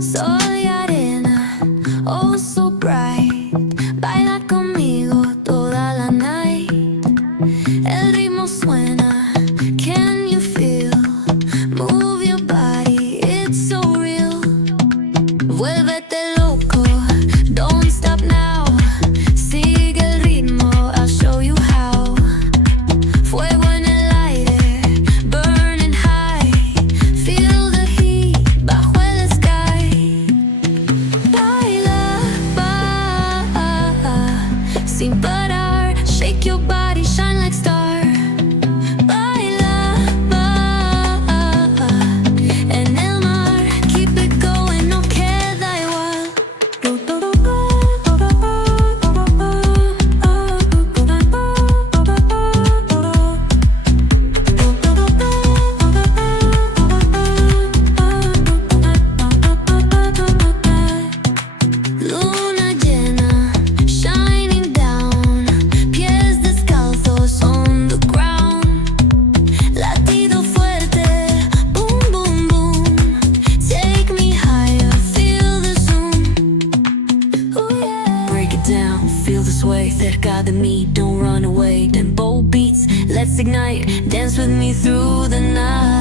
Soy arena, oh so bright. Baila conmigo toda la night. El ritmo suena, can you feel? Move your body, it's so real. Vuélvete loco, don't stop now. Sigue el ritmo, I'll show you how. Fuego en el aire, burning high. Feel the heat bajo el sky. Baila, sin parar. Shake your body, shine like star. Baila, en el mar. Keep it going, no queda igual. Luna llena, shining down. Pies descalzos on the ground. Latido fuerte, boom, boom, boom. Take me higher, feel the zoom. Ooh, yeah. Break it down, feel the sway. Cerca de mí, don't run away. Tempo beats, let's ignite. Dance with me through the night.